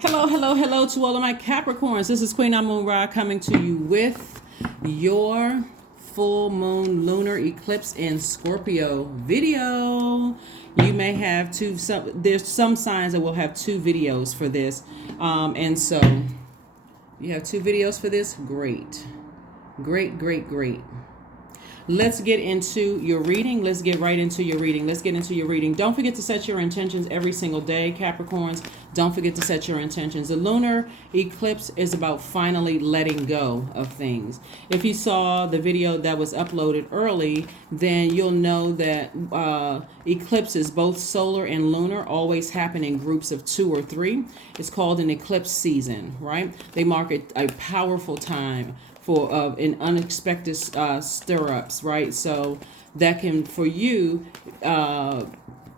Hello, hello, hello to all of my Capricorns. This is Queen Moon Ra coming to you with your full moon lunar eclipse in Scorpio video. You may have there's some signs that will have two videos for this. And so you have two videos for this. Great. Great, great, great. Let's get into your reading. Let's get right into your reading. Let's get into your reading. Don't forget to set your intentions every single day, Capricorns. Don't forget to set your intentions. The lunar eclipse is about finally letting go of things. If you saw the video that was uploaded early, then you'll know that eclipses, both solar and lunar, always happen in groups of 2 or 3. It's called an eclipse season, right? They mark a powerful time for an unexpected stir-ups, right? So that can, for you,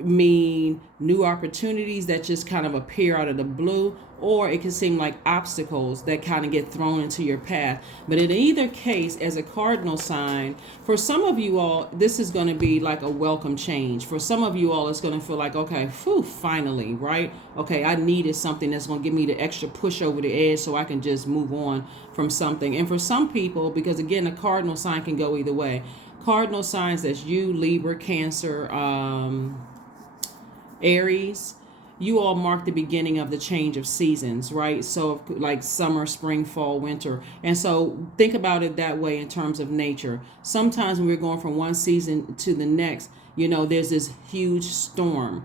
mean new opportunities that just kind of appear out of the blue, or it can seem like obstacles that kind of get thrown into your path. But in either case, as a cardinal sign, for some of you all, this is going to be like a welcome change. For some of you all, it's going to feel like, okay, phew, finally, right? Okay, I needed something that's going to give me the extra push over the edge so I can just move on from something. And for some people, because again, a cardinal sign can go either way. Cardinal signs, that's you, Libra, Cancer, Aries, you all mark the beginning of the change of seasons, right? So like summer, spring, fall, winter. And so think about it that way in terms of nature. Sometimes when we're going from one season to the next, there's this huge storm.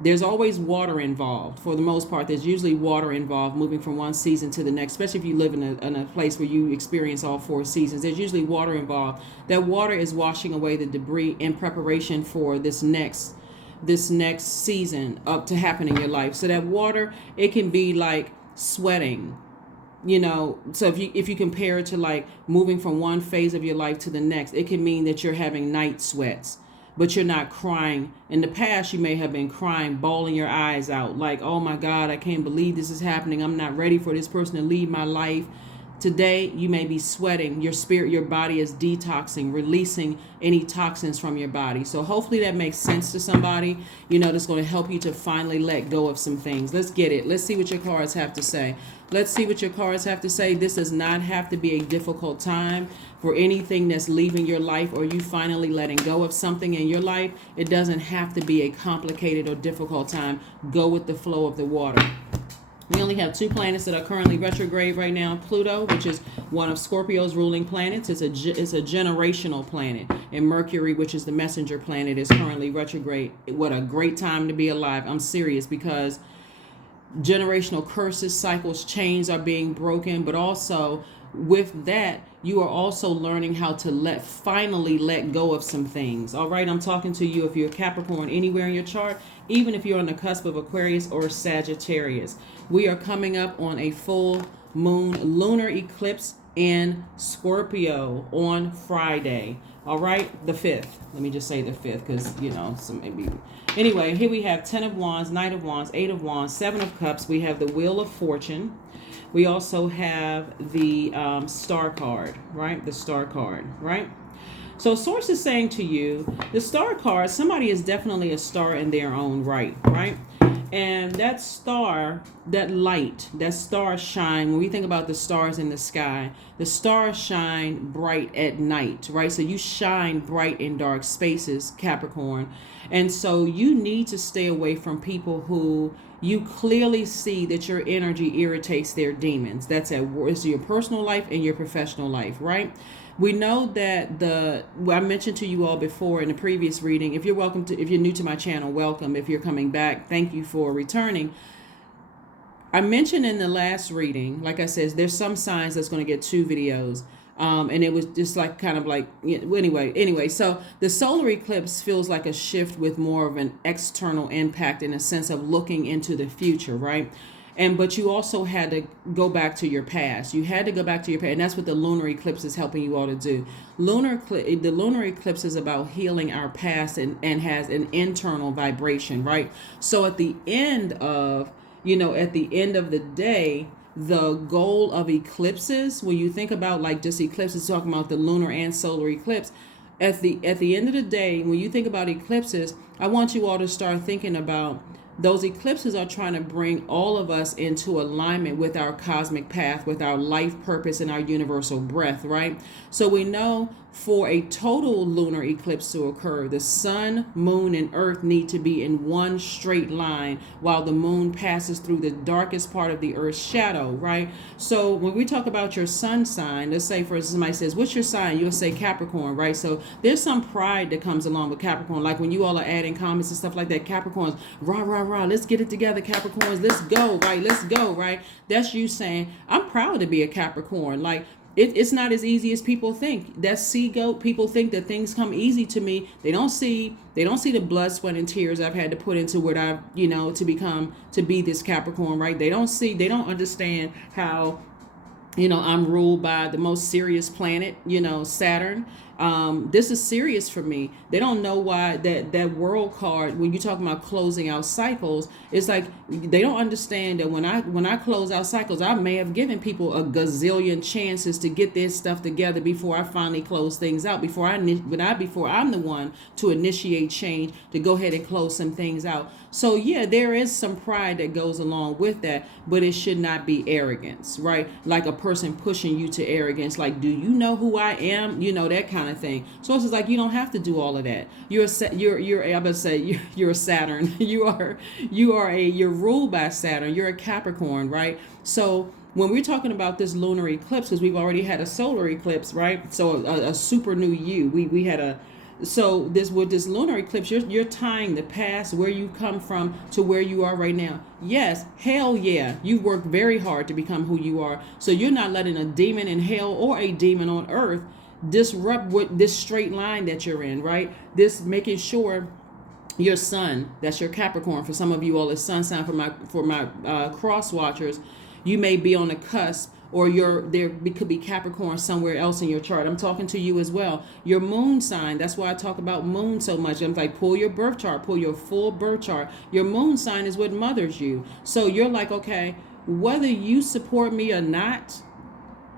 There's always water involved. For the most part, there's usually water involved moving from one season to the next, especially if you live in a place where you experience all 4 seasons. There's usually water involved. That water is washing away the debris in preparation for this next season up to happen in your life. So that water, it can be like sweating, so if you compare it to like moving from one phase of your life to the next, it can mean that you're having night sweats, but you're not crying. In the past, you may have been crying, bawling your eyes out like, oh my God, I can't believe this is happening. I'm not ready for this person to leave my life. Today, you may be sweating. Your spirit, your body is detoxing, releasing any toxins from your body. So hopefully that makes sense to somebody, that's going to help you to finally let go of some things. Let's get it. Let's see what your cards have to say. Let's see what your cards have to say. This does not have to be a difficult time for anything that's leaving your life, or you finally letting go of something in your life. It doesn't have to be a complicated or difficult time. Go with the flow of the water. We only have 2 planets that are currently retrograde right now. Pluto, which is one of Scorpio's ruling planets, it's a generational planet. And Mercury, which is the messenger planet, is currently retrograde. What a great time to be alive. I'm serious, because generational curses, cycles, chains are being broken. But also with that, you are also learning how to finally let go of some things. All right, I'm talking to you if you're a Capricorn anywhere in your chart, even if you're on the cusp of Aquarius or Sagittarius. We are coming up on a full moon lunar eclipse in Scorpio on Friday. All right, the 5th. Let me just say the 5th because, some maybe. Anyway, here we have 10 of Wands, Knight of Wands, 8 of Wands, 7 of Cups. We have the Wheel of Fortune. We also have the Star card, right? The Star card, right? So Source is saying to you, the Star card, somebody is definitely a star in their own right, right? And that star, that light, that star shine, when we think about the stars in the sky, the stars shine bright at night, right? So you shine bright in dark spaces, Capricorn. And so you need to stay away from people who you clearly see that your energy irritates their demons. That's it's your personal life and your professional life, right? We know that I mentioned to you all before in the previous reading, if you're new to my channel, welcome. If you're coming back, thank you for returning. I mentioned in the last reading, like I said, there's some signs that's going to get 2 videos. And it was just like kind of like, anyway, so the solar eclipse feels like a shift with more of an external impact in a sense of looking into the future, right? But you also had to go back to your past. You had to go back to your past. And that's what the lunar eclipse is helping you all to do. The lunar eclipse is about healing our past and has an internal vibration, right? So at the end of the day, the goal of eclipses, when you think about like just eclipses, talking about the lunar and solar eclipse, at the end of the day, when you think about eclipses, I want you all to start thinking about those eclipses are trying to bring all of us into alignment with our cosmic path, with our life purpose and our universal breath, right? So we know for a total lunar eclipse to occur, the sun, moon, and earth need to be in one straight line while the moon passes through the darkest part of the earth's shadow, right? So when we talk about your sun sign, let's say for instance somebody says, what's your sign? You'll say Capricorn, right? So there's some pride that comes along with Capricorn. Like when you all are adding comments and stuff like that, Capricorns, rah, rah, rah, let's get it together, Capricorns, let's go, right? Let's go, right? That's you saying, I'm proud to be a Capricorn. Like, it's not as easy as people think. That sea goat, people think that things come easy to me. They don't see the blood, sweat, and tears I've had to put into what I've, to be this Capricorn, right? They don't understand how, I'm ruled by the most serious planet, Saturn. This is serious for me. They don't know why that world card, when you're talking about closing out cycles, it's like they don't understand that when I close out cycles, I may have given people a gazillion chances to get their stuff together before I finally close things out, before I'm the one to initiate change, to go ahead and close some things out. So yeah, there is some pride that goes along with that, but it should not be arrogance, right? Like a person pushing you to arrogance, like, do you know who I am? That kind of thing. So it's just like, you don't have to do all of that. You're a Saturn. You're ruled by Saturn. You're a Capricorn, right? So when we're talking about this lunar eclipse, because we've already had a solar eclipse, right? So a super new you. We had a So with this lunar eclipse, you're tying the past, where you come from, to where you are right now. Yes, hell yeah, you've worked very hard to become who you are. So you're not letting a demon in hell or a demon on earth disrupt what this straight line that you're in, right? This making sure your sun, that's your Capricorn. For some of you all, it's sun sign. For my cross watchers, you may be on the cusp, or there could be Capricorn somewhere else in your chart. I'm talking to you as well. Your moon sign, that's why I talk about moon so much. I'm like, pull your birth chart, pull your full birth chart. Your moon sign is what mothers you. So you're like, okay, whether you support me or not,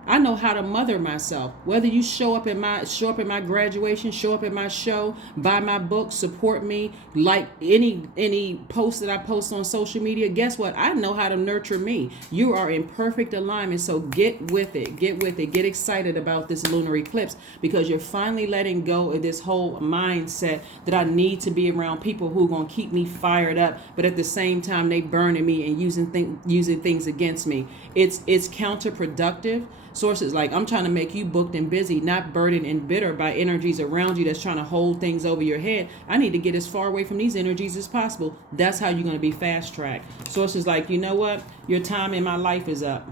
I know how to mother myself. Whether you show up at my graduation, show up at my show, buy my book, support me, like any post that I post on social media, guess what? I know how to nurture me. You are in perfect alignment, so get with it. Get excited about this lunar eclipse, because you're finally letting go of this whole mindset that I need to be around people who are going to keep me fired up, but at the same time they burning me and using things against me. It's counterproductive. Sources like, I'm trying to make you booked and busy, not burdened and bitter by energies around you that's trying to hold things over your head. I need to get as far away from these energies as possible. That's how you're going to be fast tracked. Sources like, you know what? Your time in my life is up.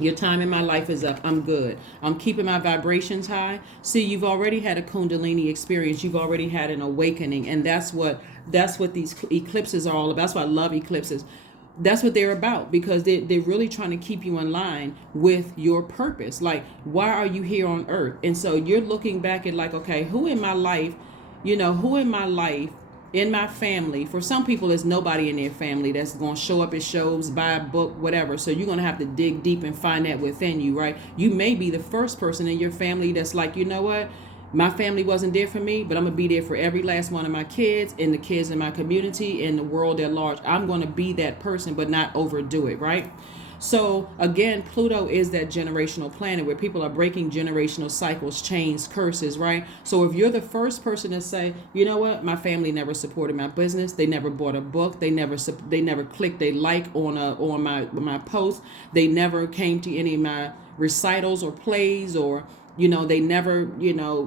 Your time in my life is up. I'm good. I'm keeping my vibrations high. See, you've already had a Kundalini experience. You've already had an awakening. And that's what these eclipses are all about. That's why I love eclipses. That's what they're about, because they're really trying to keep you in line with your purpose. Like, why are you here on earth? And so you're looking back at like, okay, who in my life, in my family? For some people, there's nobody in their family that's going to show up at shows, buy a book, whatever. So you're going to have to dig deep and find that within you, right? You may be the first person in your family that's like, you know what? My family wasn't there for me, but I'm going to be there for every last one of my kids and the kids in my community and the world at large. I'm going to be that person, but not overdo it, right? So again, Pluto is that generational planet where people are breaking generational cycles, chains, curses, right? So if you're the first person to say, you know what, my family never supported my business, they never bought a book, they never clicked a like on my post, they never came to any of my recitals or plays, or they never,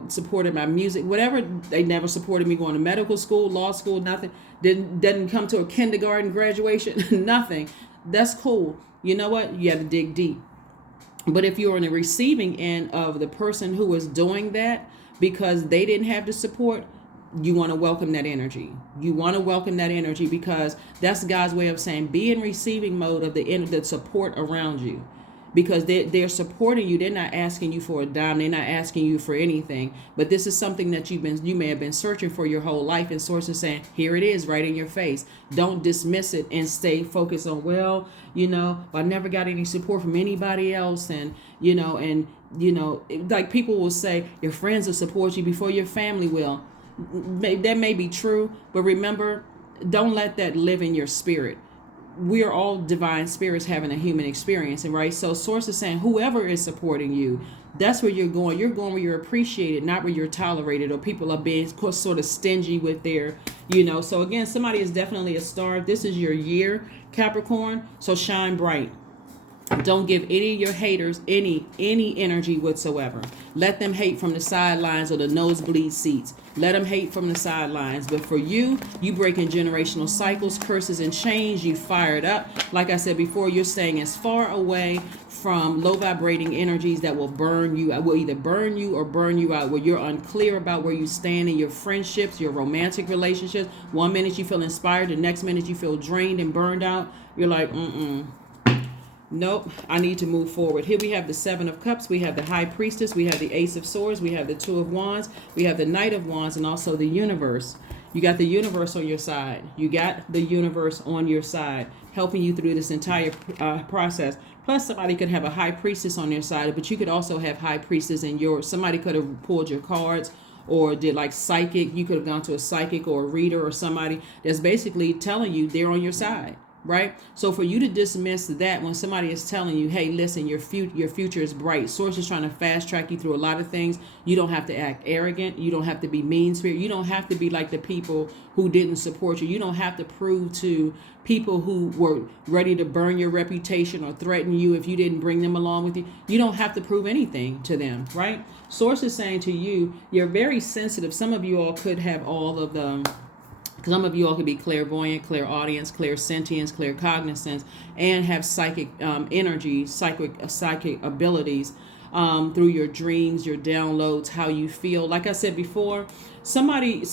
supported my music, whatever. They never supported me going to medical school, law school, nothing. Didn't come to a kindergarten graduation, nothing. That's cool. You know what? You have to dig deep. But if you're on the receiving end of the person who is doing that because they didn't have the support, you want to welcome that energy. You want to welcome that energy, because that's God's way of saying be in receiving mode of the support around you. Because they're supporting you. They're not asking you for a dime. They're not asking you for anything. But this is something that you may have been searching for your whole life, and sources saying, here it is right in your face. Don't dismiss it and stay focused on, I never got any support from anybody else. And, like people will say, your friends will support you before your family will. That may be true. But remember, don't let that live in your spirit. We are all divine spirits having a human experience, and right. So source is saying whoever is supporting you, that's where you're going. You're going where you're appreciated, not where you're tolerated, or people are being sort of stingy with their, So again, somebody is definitely a star. This is your year, Capricorn. So shine bright. Don't give any of your haters any energy whatsoever. Let them hate from the sidelines or the nosebleed seats. Let them hate from the sidelines. But for you, you breaking generational cycles, curses, and chains. You fired up. Like I said before, you're staying as far away from low vibrating energies that will burn you. Will either burn you or burn you out, where you're unclear about where you stand in your friendships, your romantic relationships. One minute you feel inspired, the next minute you feel drained and burned out. You're like, nope, I need to move forward. Here we have the Seven of Cups. We have the High Priestess. We have the Ace of Swords. We have the Two of Wands. We have the Knight of Wands, and also the Universe. You got the universe on your side. You got the universe on your side, helping you through this entire process. Plus, somebody could have a High Priestess on their side, but you could also have High Priestess in your. Somebody could have pulled your cards, or did like psychic. You could have gone to a psychic or a reader or somebody that's basically telling you they're on your side. Right? So for you to dismiss that when somebody is telling you, hey, listen, your future is bright. Source is trying to fast track you through a lot of things. You don't have to act arrogant. You don't have to be mean spirit. You don't have to be like the people who didn't support you. You don't have to prove to people who were ready to burn your reputation or threaten you if you didn't bring them along with you. You don't have to prove anything to them, right? Source is saying to you, you're very sensitive. Some of you all could have all of the... Some of you all could be clairvoyant, clairaudience, clairsentience, claircognizance, and have psychic energy, psychic abilities through your dreams, your downloads, how you feel. Like I said before, somebody,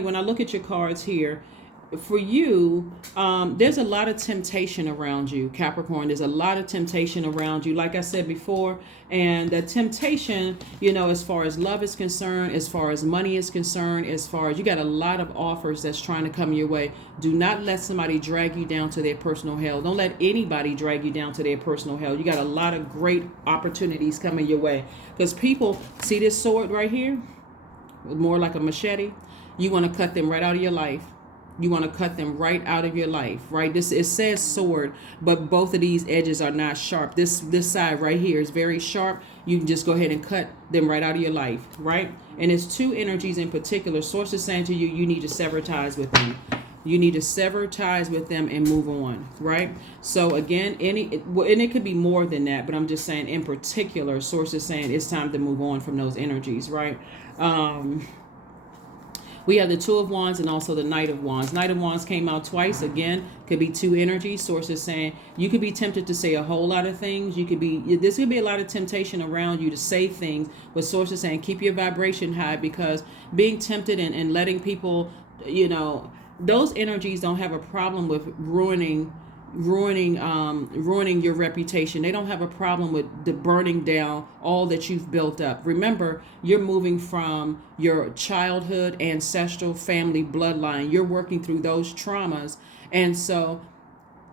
when I look at your cards here, for you, there's a lot of temptation around you, Capricorn. There's a lot of temptation around you, like I said before. And the temptation, as far as love is concerned, as far as money is concerned, as far as you got a lot of offers that's trying to come your way. Do not let somebody drag you down to their personal hell. Don't let anybody drag you down to their personal hell. You got a lot of great opportunities coming your way. Because people see this sword right here, more like a machete. You want to cut them right out of your life. You want to cut them right out of your life, right? It says sword, but both of these edges are not sharp. This side right here is very sharp. You can just go ahead and cut them right out of your life, right? And it's two energies in particular. Source is saying to you, you need to sever ties with them. You need to sever ties with them and move on, right? So again, and it could be more than that, but I'm just saying in particular, Source is saying it's time to move on from those energies, right? We have the Two of Wands and also the Knight of Wands. Knight of Wands came out twice. Again, could be two energies. Source is saying you could be tempted to say a whole lot of things. There's could be a lot of temptation around you to say things, but Source is saying keep your vibration high, because being tempted and letting people, those energies don't have a problem with ruining your reputation. They don't have a problem with the burning down all that you've built up. Remember, you're moving from your childhood, ancestral, family bloodline. You're working through those traumas. And so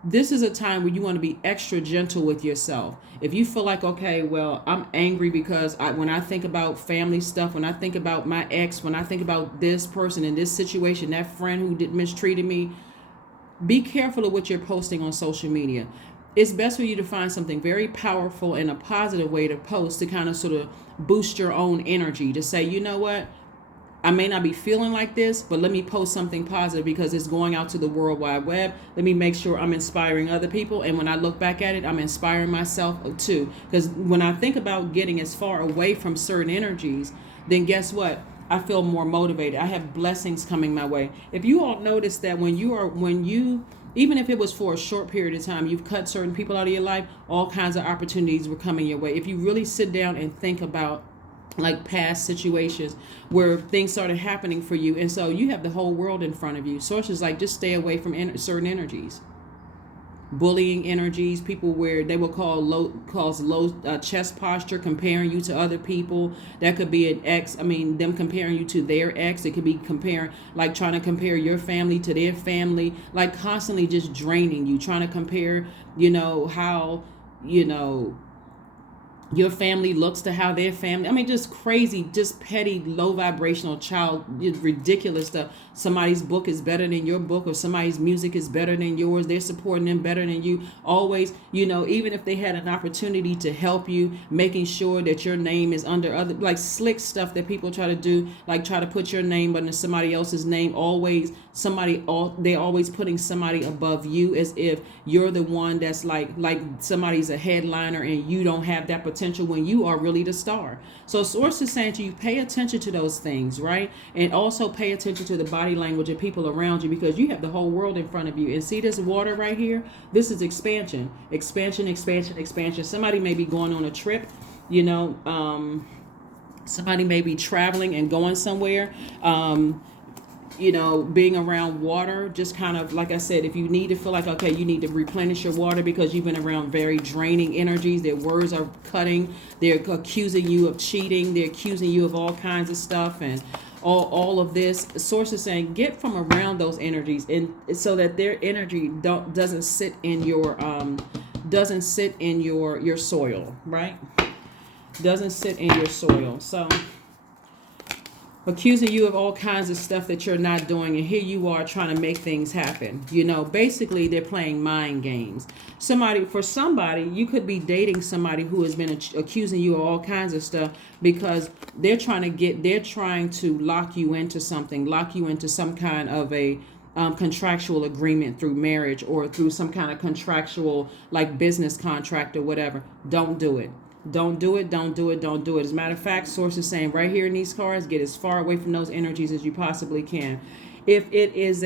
this is a time where you want to be extra gentle with yourself. If you feel like, okay, well, I'm angry because when I think about family stuff, when I think about my ex, when I think about this person in this situation, that friend who mistreated me, be careful of what you're posting on social media. It's best for you to find something very powerful and a positive way to post to kind of sort of boost your own energy, to say, you know what, I may not be feeling like this, but let me post something positive because it's going out to the World Wide Web. Let me make sure I'm inspiring other people. And when I look back at it, I'm inspiring myself too. Because when I think about getting as far away from certain energies, then guess what? I feel more motivated. I have blessings coming my way. If you all notice that when you, even if it was for a short period of time, you've cut certain people out of your life, all kinds of opportunities were coming your way. If you really sit down and think about like past situations where things started happening for you, and so you have the whole world in front of you. Sources like just stay away from certain energies. Bullying energies, people where they will cause low chest posture, comparing you to other people. That could be an ex, them comparing you to their ex. It could be trying to compare your family to their family, like constantly just draining you, trying to compare, how, your family looks to how their family, I mean, just crazy, just petty, low vibrational child, ridiculous stuff. Somebody's book is better than your book, or somebody's music is better than yours. They're supporting them better than you. Always, even if they had an opportunity to help you, making sure that your name is under other, like slick stuff that people try to do, like try to put your name under somebody else's name. Always they're always putting somebody above you, as if you're the one that's like somebody's a headliner and you don't have that potential when you are really the star. So source is saying to you, pay attention to those things, right? And also pay attention to the body language of people around you, because you have the whole world in front of you. And see this water right here? This is expansion, expansion, expansion, expansion. Somebody may be going on a trip, somebody may be traveling and going somewhere. Being around water, just kind of, like I said, if you need to feel like, okay, you need to replenish your water because you've been around very draining energies, their words are cutting, they're accusing you of cheating, they're accusing you of all kinds of stuff, and all of this. Source is saying, get from around those energies, and so that their energy doesn't sit in your your soil, right? Doesn't sit in your soil. So accusing you of all kinds of stuff that you're not doing, and here you are trying to make things happen. Basically they're playing mind games. For somebody, you could be dating somebody who has been accusing you of all kinds of stuff, because they're trying to lock you into something, lock you into some kind of a contractual agreement through marriage, or through some kind of contractual, like business contract or whatever. Don't do it. Don't do it, don't do it, don't do it. As a matter of fact, source is saying right here in these cards, get as far away from those energies as you possibly can. If it is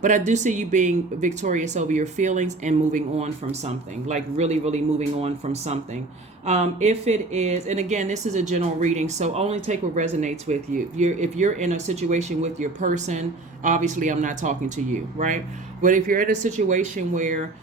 but I do see you being victorious over your feelings and moving on from something, like really, really moving on from something. If it is, and again, this is a general reading, so only take what resonates with you. If you're in a situation with your person, obviously I'm not talking to you, right? But if you're in a situation where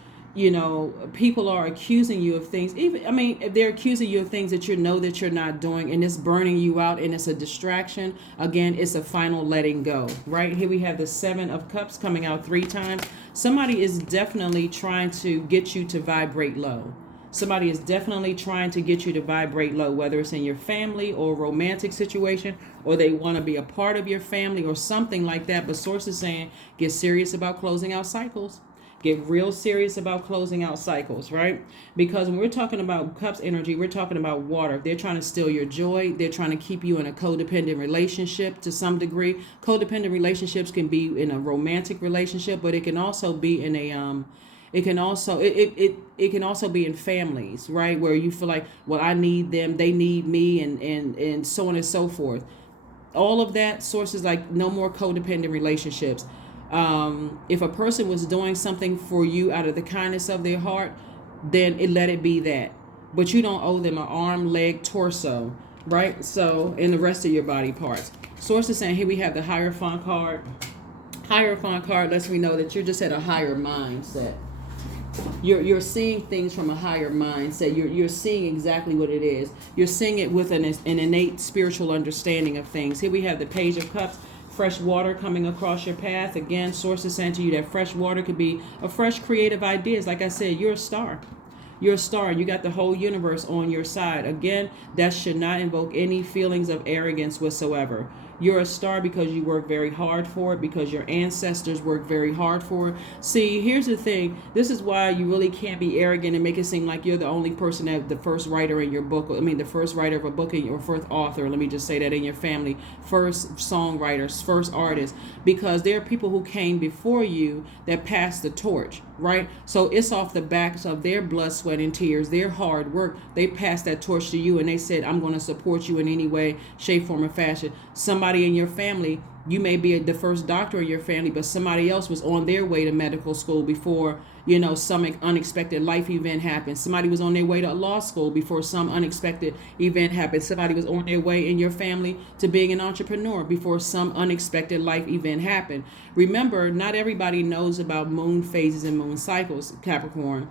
people are accusing you of things, if they're accusing you of things that that you're not doing, and it's burning you out and it's a distraction, again, it's a final letting go. Right here we have the 7 of Cups coming out 3 times. Somebody is definitely trying to get you to vibrate low. Somebody is definitely trying to get you to vibrate low, whether it's in your family or romantic situation, or they want to be a part of your family or something like that. But source is saying, get serious about closing out cycles. Get real serious about closing out cycles, right? Because when we're talking about Cups energy, we're talking about water. They're trying to steal your joy. They're trying to keep you in a codependent relationship to some degree. Codependent relationships can be in a romantic relationship, but it can also be in a it can also be in families, right? Where you feel like, well, I need them, they need me, and so on and so forth. All of that, sources like no more codependent relationships. If a person was doing something for you out of the kindness of their heart, then let it be that. But you don't owe them an arm, leg, torso, right? So, and the rest of your body parts. Source is saying, here we have the Hierophant card. Hierophant card lets me know that you're just at a higher mindset. You're seeing things from a higher mindset. You're seeing exactly what it is. You're seeing it with an innate spiritual understanding of things. Here we have the Page of Cups. Fresh water coming across your path. Again, source is saying to you that fresh water could be a fresh creative ideas. Like I said, you're a star. You're a star. You got the whole universe on your side. Again, that should not invoke any feelings of arrogance whatsoever. You're a star because you work very hard for it, because your ancestors worked very hard for it. See, here's the thing. This is why you really can't be arrogant and make it seem like you're the only person that the first writer in your book. The first writer of a book or first author. Let me just say that in your family. First songwriters, first artists. Because there are people who came before you that passed the torch, right? So it's off the backs of their blood, sweat, and tears, their hard work. They passed that torch to you, and they said, I'm going to support you in any way, shape, form, or fashion. Somebody in your family, you may be the first doctor in your family, but somebody else was on their way to medical school before some unexpected life event happened. Somebody was on their way to law school before some unexpected event happened. Somebody was on their way in your family to being an entrepreneur before some unexpected life event happened. Remember, not everybody knows about moon phases and moon cycles, Capricorn.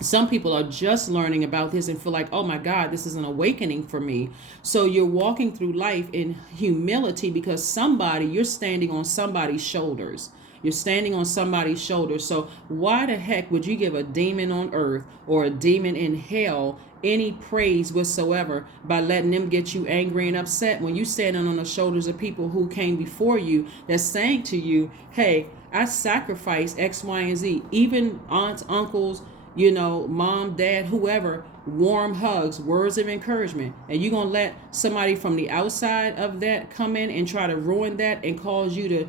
Some people are just learning about this and feel like, oh my God, this is an awakening for me. So you're walking through life in humility because you're standing on somebody's shoulders. You're standing on somebody's shoulder. So why the heck would you give a demon on earth or a demon in hell any praise whatsoever by letting them get you angry and upset when you standing on the shoulders of people who came before you, that's saying to you, hey, I sacrificed X, Y, and Z. Even aunts, uncles, mom, dad, whoever, warm hugs, words of encouragement. And you're going to let somebody from the outside of that come in and try to ruin that and cause you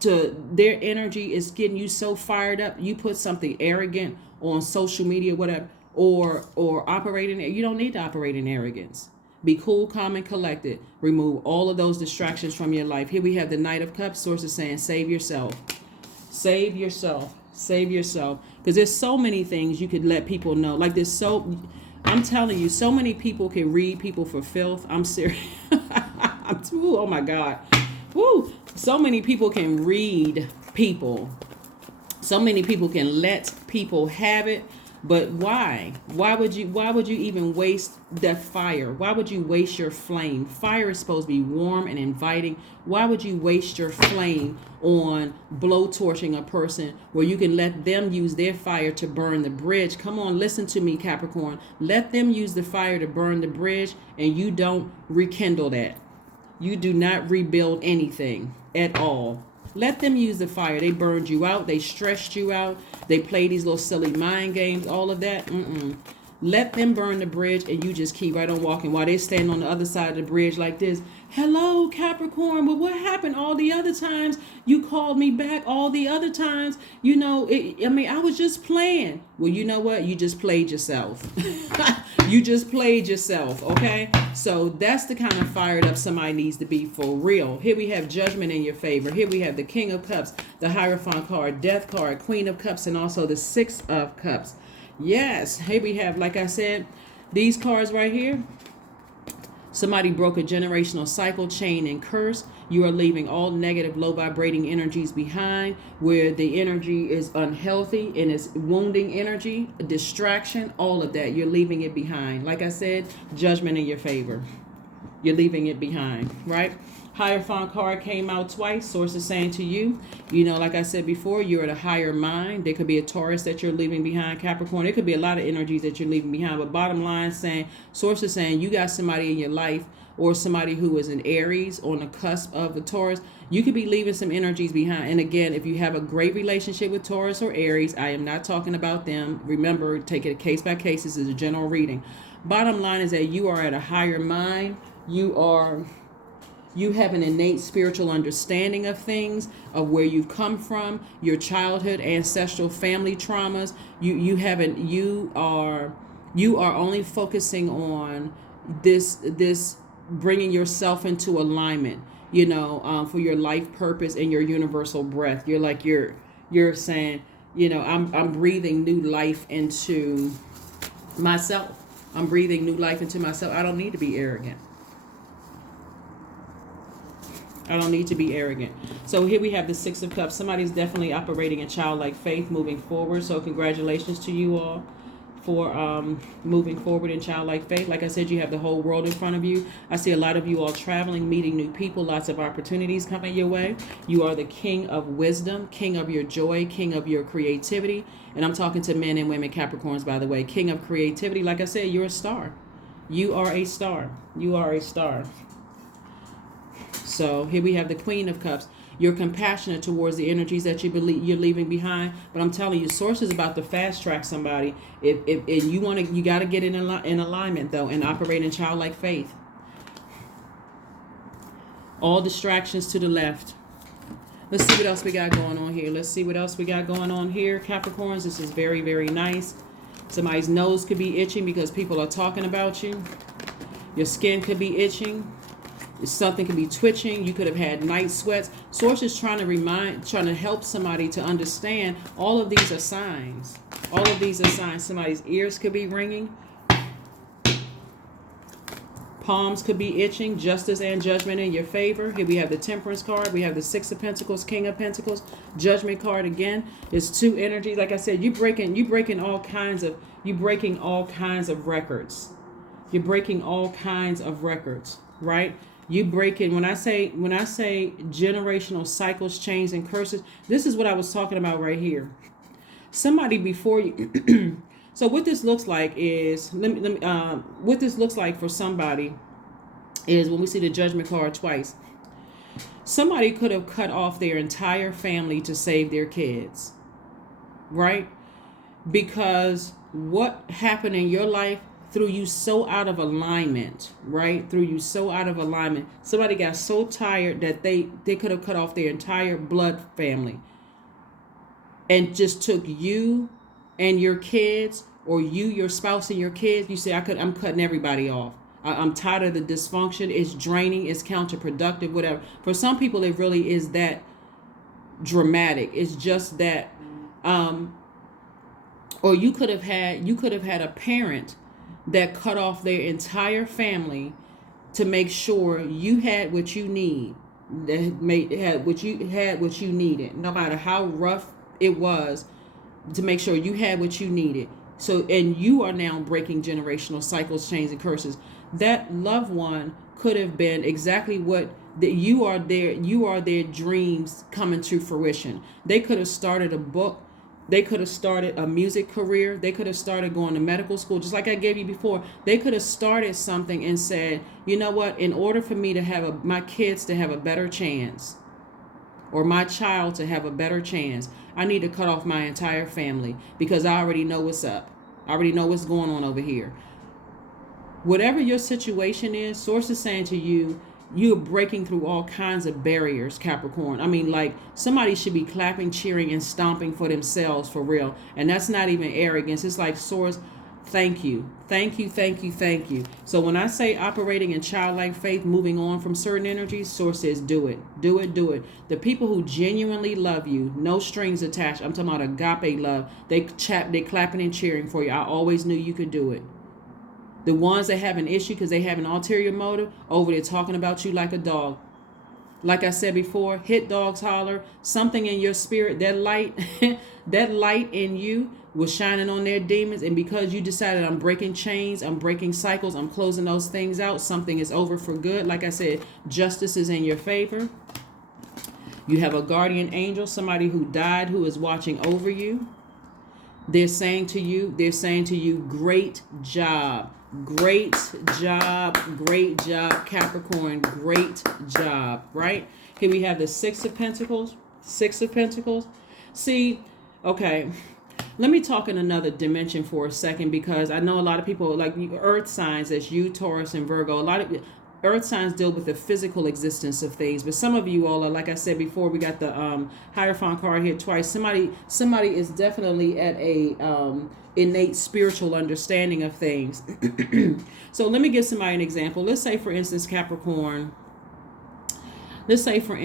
to their energy is getting you so fired up. You put something arrogant on social media, whatever, or operating. You don't need to operate in arrogance. Be cool, calm, and collected. Remove all of those distractions from your life. Here we have the Knight of Cups. Source is saying, save yourself. Save yourself. Save yourself. Because there's so many things you could let people know. Like I'm telling you, so many people can read people for filth. I'm serious. Oh my God. Woo. So many people can read people. So many people can let people have it. But why? Why would you even waste that fire? Why would you waste your flame? Fire is supposed to be warm and inviting. Why would you waste your flame on blowtorching a person where you can let them use their fire to burn the bridge? Come on, listen to me, Capricorn. Let them use the fire to burn the bridge, and you don't rekindle that. You do not rebuild anything at all. Let them use the fire. They burned you out. They stressed you out. They play these little silly mind games, all of that. Let them burn the bridge, and you just keep right on walking while they stand on the other side of the bridge like this. Hello, Capricorn. Well, what happened all the other times? You called me back all the other times. I was just playing. Well, you know what? You just played yourself. You just played yourself, okay? So that's the kind of fired up somebody needs to be for real. Here we have Judgment in your favor. Here we have the King of Cups, the Hierophant card, Death card, Queen of Cups, and also the Six of Cups. Yes, here we have, like I said, these cards right here. Somebody broke a generational cycle, chain, and curse. You are leaving all negative, low vibrating energies behind, where the energy is unhealthy and is wounding energy, distraction, all of that. You're leaving it behind. Like I said, Judgment in your favor. You're leaving it behind, right? Hierophant card came out twice. Source is saying to you, like I said before, you're at a higher mind. There could be a Taurus that you're leaving behind, Capricorn. There could be a lot of energies that you're leaving behind. But bottom line source is saying you got somebody in your life, or somebody who is an Aries on the cusp of the Taurus. You could be leaving some energies behind. And again, if you have a great relationship with Taurus or Aries, I am not talking about them. Remember, take it case by case. This is a general reading. Bottom line is that you are at a higher mind. You have an innate spiritual understanding of things, of where you've come from, your childhood, ancestral family traumas. You are only focusing on this bringing yourself into alignment, for your life purpose and your universal breath. You're saying, I'm breathing new life into myself. I'm breathing new life into myself. I don't need to be arrogant. I don't need to be arrogant. So here we have the Six of Cups. Somebody's definitely operating in childlike faith moving forward. So congratulations to you all for moving forward in childlike faith. Like I said, you have the whole world in front of you. I see a lot of you all traveling, meeting new people, lots of opportunities coming your way. You are the king of wisdom, king of your joy, king of your creativity. And I'm talking to men and women, Capricorns, by the way. King of creativity. Like I said, you're a star. You are a star. You are a star. So here we have the Queen of Cups. You're compassionate towards the energies that you believe you're leaving behind. But I'm telling you, Source is about to fast track somebody. If you got to get in alignment though, and operate in childlike faith. All distractions to the left. Let's see what else we got going on here. Capricorns, this is very, very nice. Somebody's nose could be itching because people are talking about you. Your skin could be itching. Something could be twitching. You could have had night sweats. Source is trying to help somebody to understand all of these are signs. All of these are signs. Somebody's ears could be ringing. Palms could be itching. Justice and Judgment in your favor. Here we have the Temperance card. We have the Six of Pentacles, King of Pentacles, Judgment card again. It's two energies. Like I said, you're breaking all kinds of records. You're breaking all kinds of records, right? You break it. When I say generational cycles, chains, and curses, this is what I was talking about right here. Somebody before you. So what this looks like is, what this looks like for somebody is when we see the judgment card twice. Somebody could have cut off their entire family to save their kids, right? Because what happened in your life threw you so out of alignment, right? Threw you so out of alignment. Somebody got so tired that they could have cut off their entire blood family and just took you and your kids, or you, your spouse, and your kids. You say, I'm cutting everybody off. I'm tired of the dysfunction. It's draining. It's counterproductive, whatever. For some people, it really is that dramatic. It's just that, or you could have had a parent that cut off their entire family to make sure you had what you need, had what you needed, no matter how rough it was, to make sure you had what you needed. So, and you are now breaking generational cycles, chains, and curses. That loved one could have been exactly what that you are their dreams coming to fruition. They could have started a book. They could have started a music career. They could have started going to medical school, just like I gave you before. They could have started something and said, you know what, in order for me to have my kids to have a better chance, or my child to have a better chance, I need to cut off my entire family because I already know what's up. I already know what's going on over here. Whatever your situation is, Source is saying to you, you're breaking through all kinds of barriers, Capricorn. I mean, like, somebody should be clapping, cheering, and stomping for themselves, for real. And that's not even arrogance. It's like, Source, thank you. Thank you, thank you, thank you. So when I say operating in childlike faith, moving on from certain energies, Source says do it. Do it, do it. The people who genuinely love you, no strings attached. I'm talking about agape love. They clapping and cheering for you. I always knew you could do it. The ones that have an issue because they have an ulterior motive, over there talking about you like a dog. Like I said before, hit dogs holler. Something in your spirit, that light, that light in you was shining on their demons. And because you decided, I'm breaking chains, I'm breaking cycles, I'm closing those things out, something is over for good. Like I said, justice is in your favor. You have a guardian angel, somebody who died, who is watching over you. They're saying to you, great job. Great job, Capricorn, great job, right? Here we have the Six of Pentacles. See, okay, let me talk in another dimension for a second, because I know a lot of people, like earth signs, that's you, Taurus, and Virgo. A lot of earth signs deal with the physical existence of things, but some of you all are, like I said before, we got the Hierophant card here twice. Somebody is definitely at a innate spiritual understanding of things. So let me give somebody an example. Let's say, for instance, Capricorn. Capricorn,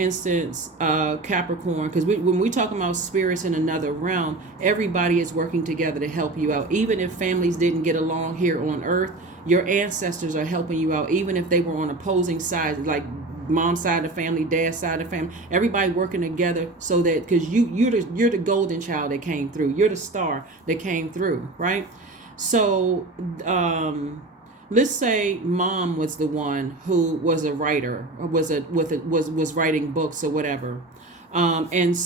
because when we talk about spirits in another realm, everybody is working together to help you out. Even if families didn't get along here on Earth, your ancestors are helping you out. Even if they were on opposing sides, like mom's side of the family, dad's side of the family, everybody working together, so that, because you're the golden child that came through. You're the star that came through, right? So let's say mom was the one who was a writer, or was writing books or whatever, and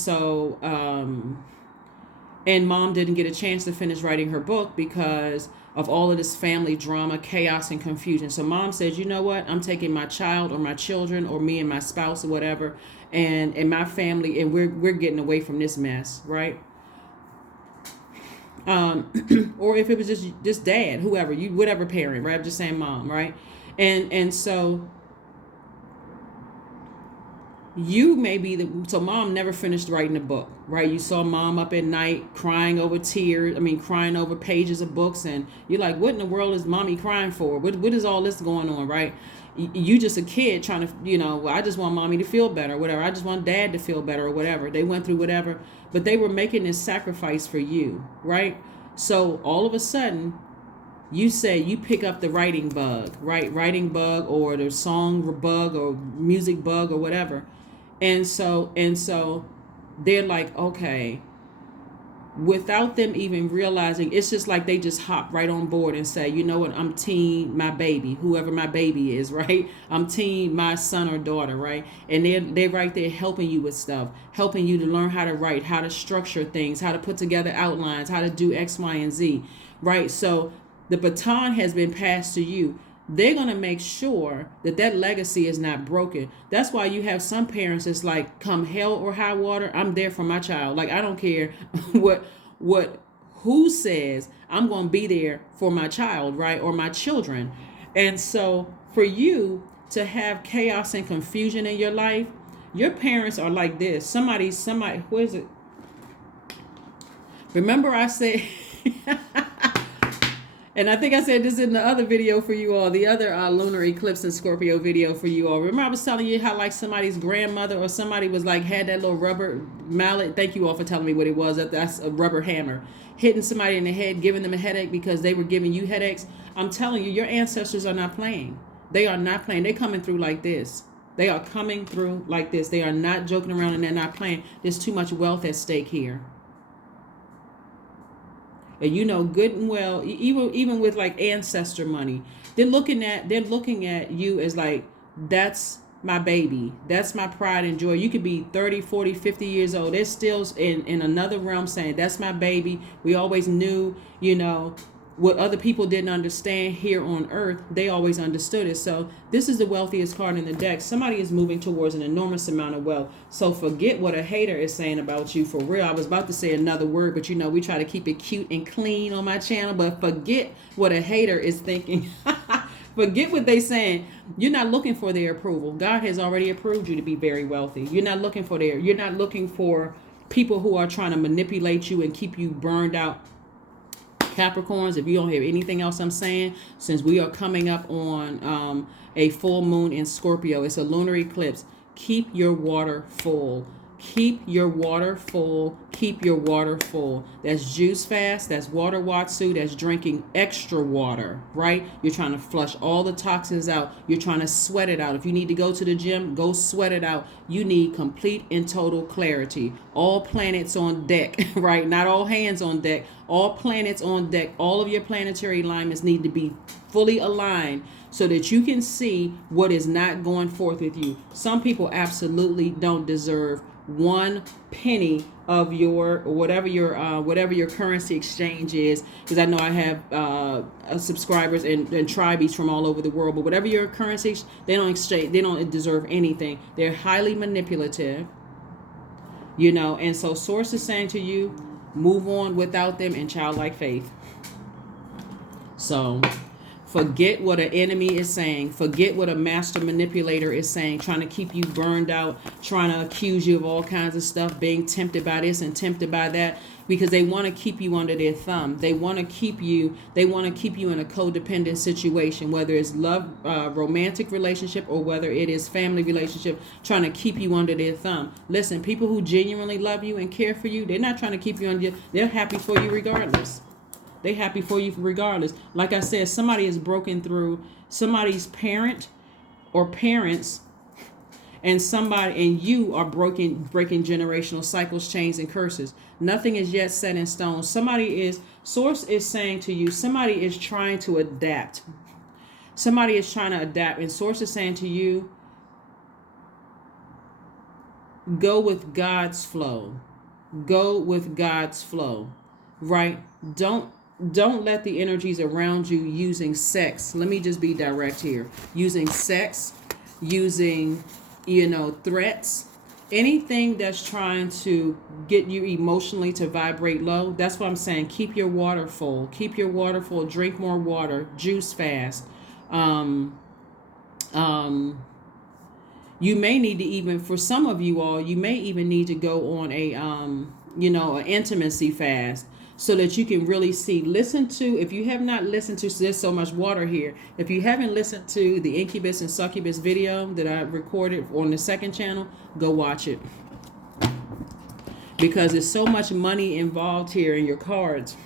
mom didn't get a chance to finish writing her book because of all of this family drama, chaos, and confusion. So mom says, you know what, I'm taking my child or my children or me and my spouse or whatever, and my family, and we're getting away from this mess, right? Or if it was just dad, whoever, whatever parent, right? I'm just saying mom, right? And so you may be so mom never finished writing a book, right? You saw mom up at night crying over crying over pages of books, and you're like, what in the world is mommy crying for? What is all this going on, right? You just a kid trying to, I just want mommy to feel better, or whatever. I just want dad to feel better, or whatever. They went through whatever, but they were making this sacrifice for you, right? So all of a sudden, you say you pick up the writing bug, right? Writing bug, or the song bug, or music bug, or whatever. And so they're like, okay, without them even realizing. It's just like they just hop right on board and say, you know what, I'm team my baby, whoever my baby is, right? I'm team my son or daughter, right? And they're right there helping you with stuff, helping you to learn how to write, how to structure things, how to put together outlines, how to do X, Y, and Z, right? So the baton has been passed to you. They're going to make sure that that legacy is not broken. That's why you have some parents that's like, come hell or high water, I'm there for my child. Like, I don't care what who says, I'm going to be there for my child, right? Or my children. And so for you to have chaos and confusion in your life, your parents are like this. Somebody, who is it? Remember I said... And I think I said this in the other video for you all, the other lunar eclipse and Scorpio video for you all. Remember I was telling you how like somebody's grandmother or somebody was like, had that little rubber mallet. Thank you all for telling me what it was. That's a rubber hammer. Hitting somebody in the head, giving them a headache because they were giving you headaches. I'm telling you, your ancestors are not playing. They are not playing. They're coming through like this. They are coming through like this. They are not joking around and they're not playing. There's too much wealth at stake here. And you know good and well, even with like ancestor money, they're looking at you as like, that's my baby, that's my pride and joy. You could be 30, 40, 50 years old. They're still in another realm saying, that's my baby. We always knew, you know, what other people didn't understand here on earth, they always understood it. So this is the wealthiest card in the deck. Somebody is moving towards an enormous amount of wealth. So forget what a hater is saying about you. For real, I was about to say another word, but you know, we try to keep it cute and clean on my channel, but forget what a hater is thinking. Forget what they saying. You're not looking for their approval. God has already approved you to be very wealthy. You're not looking for people who are trying to manipulate you and keep you burned out. Capricorns, if you don't hear anything else I'm saying, since we are coming up on a full moon in Scorpio, it's a lunar eclipse. Keep your water full. Keep your water full. Keep your water full. That's juice fast. That's water watsu. That's drinking extra water, right? You're trying to flush all the toxins out. You're trying to sweat it out. If you need to go to the gym, go sweat it out. You need complete and total clarity. All planets on deck, right? Not all hands on deck. All planets on deck. All of your planetary alignments need to be fully aligned so that you can see what is not going forth with you. Some people absolutely don't deserve 1 penny of your whatever your currency exchange is, because I know I have subscribers and tribes from all over the world, but whatever your currency, they don't deserve anything. They're highly manipulative, you know. And so source is saying to you, move on without them in childlike faith. So forget what an enemy is saying. Forget what a master manipulator is saying, trying to keep you burned out, trying to accuse you of all kinds of stuff, being tempted by this and tempted by that, because they want to keep you under their thumb. They want to keep you in a codependent situation, whether it's love, romantic relationship, or whether it is family relationship, trying to keep you under their thumb. Listen, people who genuinely love you and care for you, they're not trying to keep you under, they're happy for you regardless. They happy for you regardless. Like I said, somebody is broken through somebody's parent or parents, and you are breaking generational cycles, chains, and curses. Nothing is yet set in stone. Source is saying to you, somebody is trying to adapt. Somebody is trying to adapt, and Source is saying to you, go with God's flow. Go with God's flow, right? Don't let the energies around you using sex. Let me just be direct here. Using sex, using, threats, anything that's trying to get you emotionally to vibrate low. That's what I'm saying. Keep your water full. Keep your water full. Drink more water. Juice fast. You may need to even, for some of you all, you may even need to go on an intimacy fast, so that you can really see. Listen to, if you have not listened to, there's so much water here. If you haven't listened to the Incubus and Succubus video that I recorded on the second channel, go watch it. Because there's so much money involved here in your cards.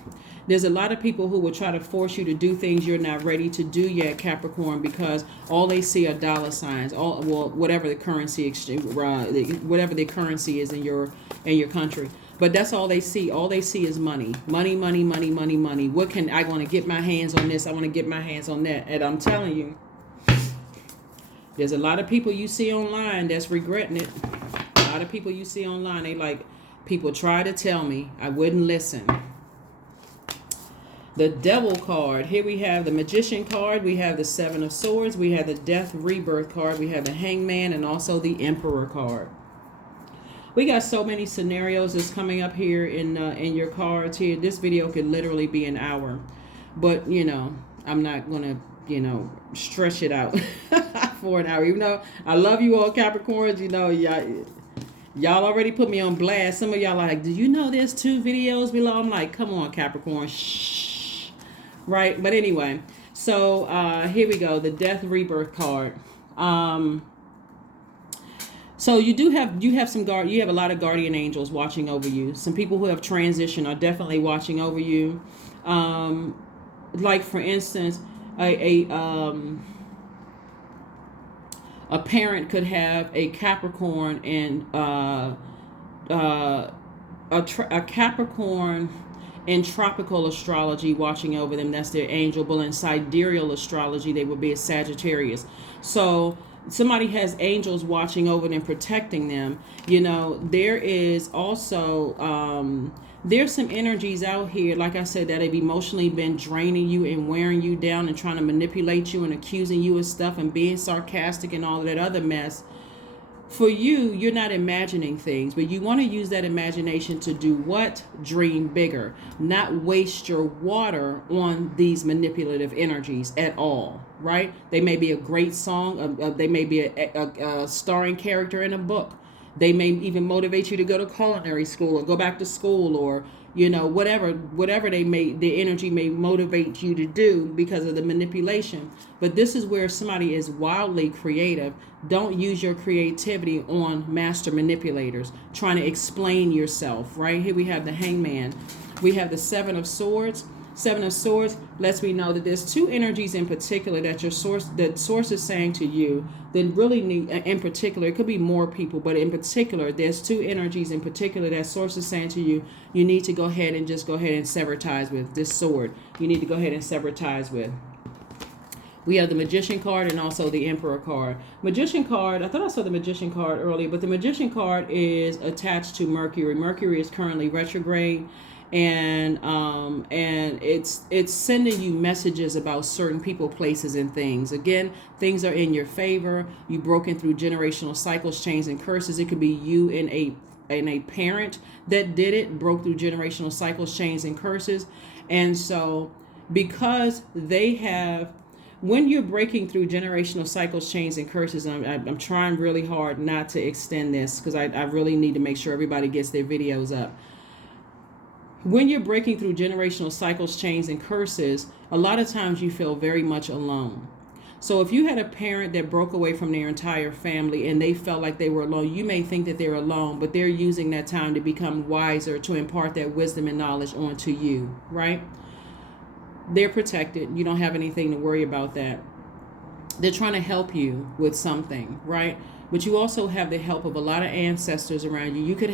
There's a lot of people who will try to force you to do things you're not ready to do yet, Capricorn, because all they see are dollar signs. Whatever the currency exchange, whatever the currency is in your country. But that's all they see. All they see is money. Money, money, money, money, money. What can I want to get my hands on this? I want to get my hands on that. And I'm telling you, there's a lot of people you see online that's regretting it. A lot of people you see online, they like, people try to tell me, I wouldn't listen. The Devil card. Here we have the Magician card. We have the Seven of Swords. We have the Death Rebirth card. We have the Hangman and also the Emperor card. We got so many scenarios that's coming up here in your cards here. This video could literally be an hour. But, you know, I'm not going to, you know, stretch it out for an hour. Even though I love you all, Capricorns, you know, y'all already put me on blast. Some of y'all are like, do you know there's 2 videos below? I'm like, come on, Capricorn. Shh. Right? But anyway, so here we go. The Death Rebirth card. So you have a lot of guardian angels watching over you. Some people who have transitioned are definitely watching over you. Like for instance, a parent could have a Capricorn and a Capricorn in tropical astrology watching over them. That's their angel. But in sidereal astrology, they would be a Sagittarius. So somebody has angels watching over them, protecting them. You know, there is also there's some energies out here, like I said, that have emotionally been draining you and wearing you down and trying to manipulate you and accusing you of stuff and being sarcastic and all of that other mess. For you, you're not imagining things, but you want to use that imagination to do what? Dream bigger. Not waste your water on these manipulative energies at all, right? They may be a great song. They may be a starring character in a book. They may even motivate you to go to culinary school or go back to school, or, you know, whatever the energy may motivate you to do because of the manipulation. But this is where somebody is wildly creative. Don't use your creativity on master manipulators trying to explain yourself, right? Here we have the Hangman. We have the Seven of Swords. Seven of Swords lets me know that there's 2 energies in particular that source is saying to you that really need, in particular, it could be more people, but in particular, there's 2 energies in particular that source is saying to you, you need to go ahead and sever ties with this sword. You need to go ahead and sever ties with. We have the Magician card and also the Emperor card. Magician card, I thought I saw the Magician card earlier, but the Magician card is attached to Mercury. Mercury is currently retrograde. And it's sending you messages about certain people, places, and things. Again, things are in your favor. You've broken through generational cycles, chains, and curses. It could be you and a parent that did it, broke through generational cycles, chains, and curses. And so because they have, when you're breaking through generational cycles, chains, and curses, I'm trying really hard not to extend this because I really need to make sure everybody gets their videos up. When you're breaking through generational cycles, chains, and curses, a lot of times you feel very much alone. So if you had a parent that broke away from their entire family and they felt like they were alone, you may think that they're alone, but they're using that time to become wiser, to impart that wisdom and knowledge onto you, right? They're protected. You don't have anything to worry about that. They're trying to help you with something, right? But you also have the help of a lot of ancestors around you. You could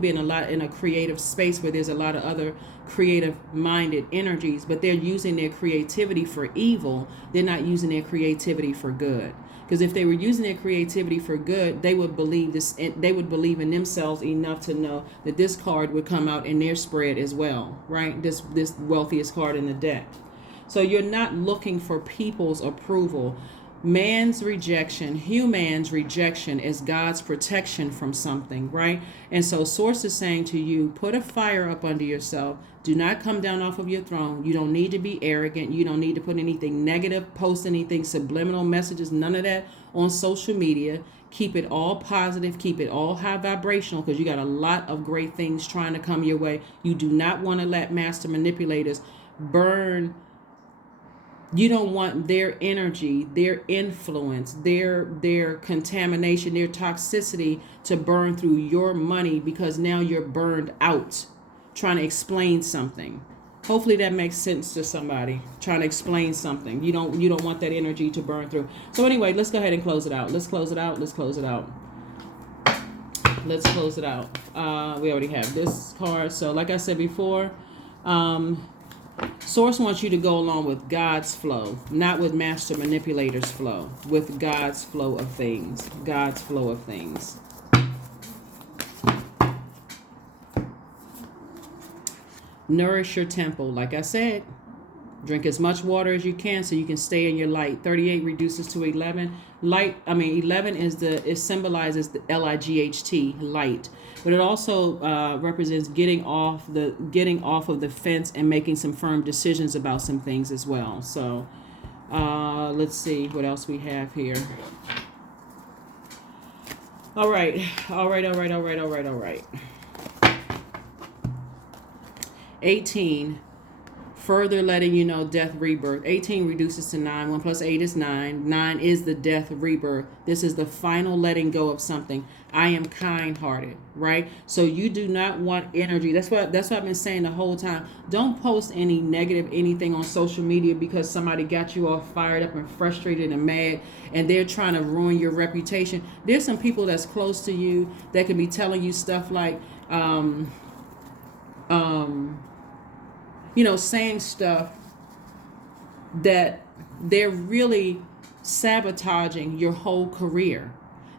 be in a creative space where there's a lot of other creative minded energies, but they're using their creativity for evil. They're not using their creativity for good. Because if they were using their creativity for good, they would believe this. They would believe in themselves enough to know that this card would come out in their spread as well, right? This wealthiest card in the deck. So you're not looking for people's approval. Man's rejection, human's rejection is God's protection from something, right? And so source is saying to you, put a fire up under yourself. Do not come down off of your throne. You don't need to be arrogant. You don't need to put anything negative, post anything, subliminal messages, none of that on social media. Keep it all positive. Keep it all high vibrational because you got a lot of great things trying to come your way. You do not want to let master manipulators burn. You don't want their energy, their influence, their contamination, their toxicity to burn through your money because now you're burned out trying to explain something. Hopefully that makes sense to somebody trying to explain something. You don't want that energy to burn through. So anyway, let's go ahead and close it out. Let's close it out. let's close it out. We already have this card. So like I said before, Source wants you to go along with God's flow, not with master manipulator's flow, with God's flow of things. God's flow of things. Nourish your temple. Like I said, drink as much water as you can so you can stay in your light. 38 reduces to 11. 11 is it symbolizes the LIGHT, light. But it also represents getting off of the fence and making some firm decisions about some things as well. So let's see what else we have here. All right. 18, further letting you know death, rebirth. 18 reduces to 9. 1 plus 8 is 9. 9 is the death, rebirth. This is the final letting go of something. I am kind-hearted, right? So you do not want energy. That's what I've been saying the whole time. Don't post any negative anything on social media because somebody got you all fired up and frustrated and mad and they're trying to ruin your reputation. There's some people that's close to you that can be telling you stuff like, saying stuff that they're really sabotaging your whole career.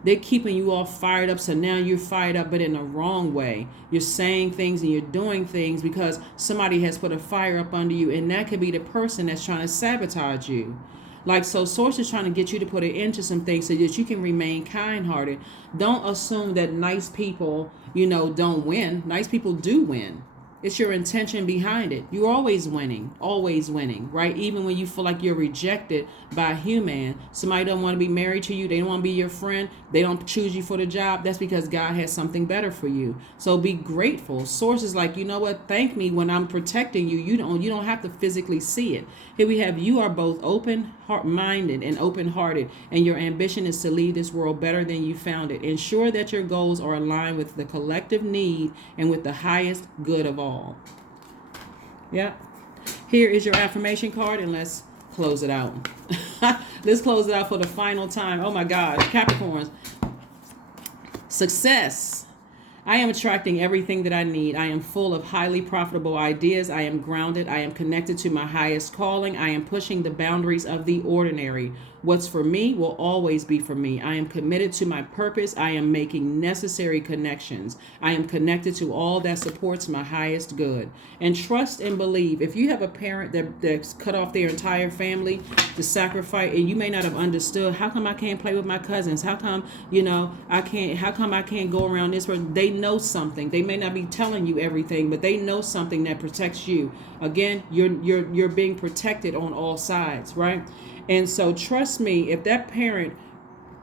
They're keeping you all fired up, so now you're fired up, but in the wrong way. You're saying things and you're doing things because somebody has put a fire up under you, and that could be the person that's trying to sabotage you. Like, so Source is trying to get you to put an end to some things so that you can remain kind-hearted. Don't assume that nice people, don't win. Nice people do win. It's your intention behind it. You're always winning, right? Even when you feel like you're rejected by a human, somebody don't want to be married to you, they don't want to be your friend, they don't choose you for the job, that's because God has something better for you. So be grateful. Source is like, you know what? Thank me when I'm protecting you. You don't have to physically see it. Here we have, you are both open-minded and open-hearted, and your ambition is to leave this world better than you found it. Ensure that your goals are aligned with the collective need and with the highest good of all. Yeah. Here is your affirmation card, and let's close it out. Let's close it out for the final time. Oh my gosh, Capricorns. Success. I am attracting everything that I need. I am full of highly profitable ideas. I am grounded. I am connected to my highest calling. I am pushing the boundaries of the ordinary. What's for me will always be for me. I am committed to my purpose. I am making necessary connections. I am connected to all that supports my highest good. And trust and believe. If you have a parent that's cut off their entire family to sacrifice, and you may not have understood, how come I can't play with my cousins? How come, I can't go around this person? They know something. They may not be telling you everything, but they know something that protects you. Again, you're being protected on all sides, right? And so trust me, if that parent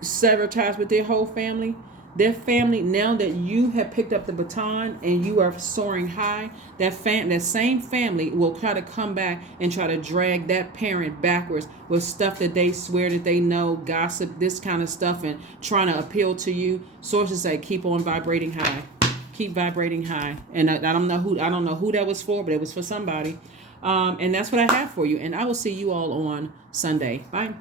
severed ties with their whole family, their family, now that you have picked up the baton and you are soaring high, that same family will try to come back and try to drag that parent backwards with stuff that they swear that they know, gossip, this kind of stuff, and trying to appeal to you. Sources say keep on vibrating high. Keep vibrating high. And I don't know who that was for, but it was for somebody. And that's what I have for you. And I will see you all on Sunday. Bye.